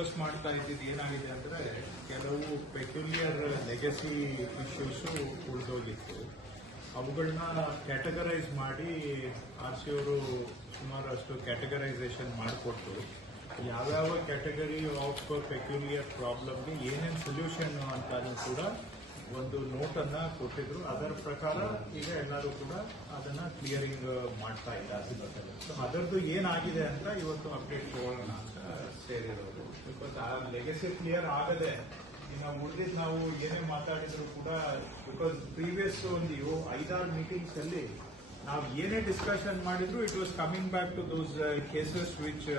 Focus ಮಾಡ್ತಾ ಇದ್ದಿದ್ದು ಏನಾಗಿದೆ ಅಂದ್ರೆ ಕೆಲವು ಪೆಕ್ಯುಲಿಯರ್ ಲೆಗಸಿ ಇಶ್ಯೂಸ್ ಉಳಿದೋಗಿತ್ತು. ಅವುಗಳನ್ನ ಕ್ಯಾಟಗರೈಸ್ ಮಾಡಿ RC ಅವರು ಸುಮಾರು ಅಷ್ಟು ಕ್ಯಾಟಗರೈಸೇಷನ್ ಮಾಡಿಕೊಟ್ಟು ಯಾವ್ಯಾವ ಕ್ಯಾಟಗರಿ ಆಫ್ ಪೆಕ್ಯುಲಿಯರ್ ಪ್ರಾಬ್ಲಮ್ಗೆ ಏನೇನು ಸೊಲ್ಯೂಷನ್ ಅಂತಾನು ಕೂಡ ಒಂದು ನೋಟನ್ನ ಕೊಟ್ಟಿದ್ರು. ಅದರ ಪ್ರಕಾರ ಈಗ ಎಲ್ಲರೂ ಕೂಡ ಅದನ್ನ ಕ್ಲಿಯರಿಂಗ್ ಮಾಡ್ತಾ ಇದ್ದಾರೆ. ಸೊ ಅದರದ್ದು ಏನಾಗಿದೆ ಅಂತ ಇವತ್ತು ಅಪ್ಡೇಟ್ ತಗೊಳ್ಳೋಣ ಅಂತ ಸೇರಿರೋದು. ಬಿಕಾಸ್ ಆ ಲೆಗಸಿ ಕ್ಲಿಯರ್ ಆಗದೆ ಇನ್ನು ಉಳಿದಿದ್ದು ನಾವು ಏನೇ ಮಾತಾಡಿದ್ರು ಕೂಡ, ಬಿಕಾಸ್ ಪ್ರೀವಿಯಸ್ ಒಂದು 5-6 ಮೀಟಿಂಗ್ಸ್ ಅಲ್ಲಿ ನಾವು ಏನೇ ಡಿಸ್ಕಷನ್ ಮಾಡಿದ್ರು it was coming back to those cases which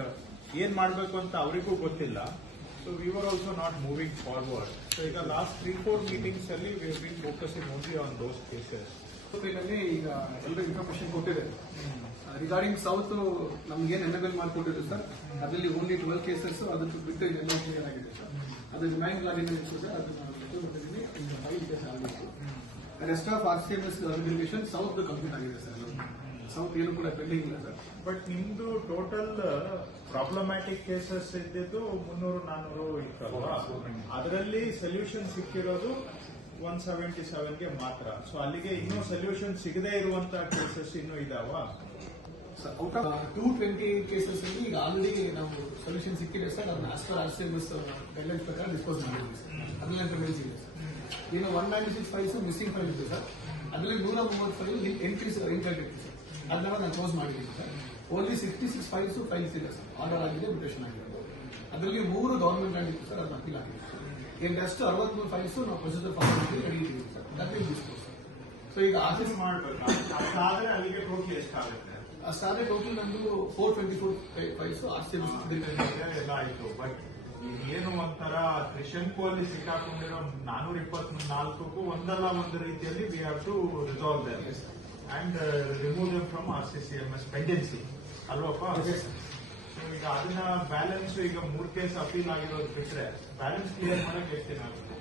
ಏನ್ ಮಾಡಬೇಕು ಅಂತ ಅವರಿಗೂ ಗೊತ್ತಿಲ್ಲ. So we were also not moving forward. So ಈಗ ಲಾಸ್ಟ್ 3-4 ಮೀಟಿಂಗ್ಸ್ ಅಲ್ಲಿ we have been focusing only on those cases. ಈಗ ಎಲ್ಲರೂ ಇನ್ಫಾರ್ಮೇಶನ್ ಕೊಟ್ಟಿದೆ ರಿಗಾರ್ಡಿಂಗ್ ಸೌತ್ ನಮ್ಗೆ ಏನ್ ಎನ್ಎಬಲ್ ಮಾಡಿಕೊಟ್ಟಿದ್ರು ಸರ್. ಅದರಲ್ಲಿ ಓನ್ಲಿ 12 ಕೇಸಸ್ ಅದಕ್ಕೆ ಬಿಟ್ಟು ಎಲ್ಲ ಕ್ಲಿಯರ್ ಆಗಿದೆ ಸರ್. ಅದು ರಿಮೈಂಡ್ ಲಾಗಿನ್ ಇರ್ತದೆ, ಅದನ್ನ ಫೈಲ್ ಕೇಸ್ ಆಗಬೇಕು. Rest of RCMS application south complete ಆಗಿದೆ ಸರ್. ಸೌತ್ ಏನು ಕೂಡ ಪೆಂಡಿಂಗ್ ಇಲ್ಲ ಸರ್. ಬಟ್ ನಿಮ್ದು ಟೋಟಲ್ ಪ್ರಾಬ್ಲಮ್ಯಾಟಿಕ್ ಕೇಸಸ್ ಇದ್ದಿದ್ದು 300-400 ಇತ್ತಲ್ವಾ? ಅದರಲ್ಲಿ ಸೊಲ್ಯೂಷನ್ ಸಿಕ್ಕಿರೋದು 177ಗೆ ಮಾತ್ರ. ಸೊ ಅಲ್ಲಿಗೆ ಇನ್ನೂ ಸೊಲ್ಯೂಷನ್ ಸಿಗದೇ ಇರುವಂತ ಕೇಸಸ್ ಇನ್ನೂ ಇದಾವ? ಔಟ್ ಆಫ್ 220 ಕೇಸಸ್ ಅಲ್ಲಿ ಈಗ ಆಲ್ರೆಡಿ ನಾವು ಸೊಲ್ಯೂಷನ್ ಸಿಕ್ಕಿದೆ ಸರ್. ಅದನ್ನ ಆಸ್ಟರ್ RCMS ಗೈಡ್ಲೈನ್ಸ್ ಪ್ರಕಾರ ಡಿಸ್ಪೋಸ್ ಮಾಡಿದ್ವಿ ಸರ್. ಅದನ್ನೆಲ್ಲ ಇಂಪ್ಲಿಮೆಂಟ್ಸ್ ಇದೆ ಸರ್. ಇನ್ನು 196 ಫೈಲ್ಸ್ ಮಿಸ್ಸಿಂಗ್ ಫೈಲ್ ಇದೆ ಸರ್. ಅದರಲ್ಲಿ 130 ಫೈಲ್ ಎಂಟ್ರೀಸ್ ಇನ್ಕರೆಕ್ಟ್ ಇತ್ತು ಸರ್. ಅದನ್ನ ನಾನು ಕ್ಲೋಸ್ ಮಾಡಿದ್ದೀನಿ ಸರ್. ಓನ್ಲಿ 66 ಫೈಲ್ಸ್ ಇದೆ ಸರ್. ಆರ್ಡರ್ ಆಗಿದೆ, ಮ್ಯೂಟೇಷನ್ ಆಗಿದೆ. ಅದರಲ್ಲಿ 3 ಗವರ್ಮೆಂಟ್ ಲ್ಯಾಂಡ್ ಇತ್ತು ಸರ್. ಅದನ್ನ ಅಪೀಲ್ ಆಗಿದೆ. ಇನ್ನು ಅಷ್ಟು 63 ಫೈಲ್ಸ್ ನಾವು ಪ್ರೊಸೀಜರ್ ಫಾಲೋ ಮಾಡಿ ನಡೀತೀವಿ sir. That will dispose sir. So ಈಗ ಆಫೀಸ್ ಮಾಡಬೇಕು. ಅಷ್ಟಾದ್ರೆ ಅಲ್ಲಿಗೆ ಟೋಟಲ್ ಎಷ್ಟಾಗುತ್ತೆ? ಅಷ್ಟಾದ್ರೆ ಟೋಟಲ್ ನಂದು 424 ಫೈಲ್ಸ್ RCMS ಎಲ್ಲ ಆಯ್ತು. ಬಟ್ ಏನು ಒಂಥರ ತ್ರಿಶಂಕು ಅಲ್ಲಿ ಸಿಕ್ಕಾಕೊಂಡಿರೋ 424ಕ್ಕೂ ಒಂದಲ್ಲ ಒಂದು ರೀತಿಯಲ್ಲಿ we have to resolve that and remove them from RCCMS pendency ಅಲ್ವಪ್ಪ? ಈಗ ಅದನ್ನ ಬ್ಯಾಲೆನ್ಸ್ ಈಗ 3 ಕೇಸ್ ಅಪೀಲ್ ಆಗಿರೋದು ಬಿಟ್ರೆ ಬ್ಯಾಲೆನ್ಸ್ ಕ್ಲಿಯರ್ ಮಾಡಕ್ಕೆ ಎಷ್ಟು ದಿನ ಆಗುತ್ತೆ?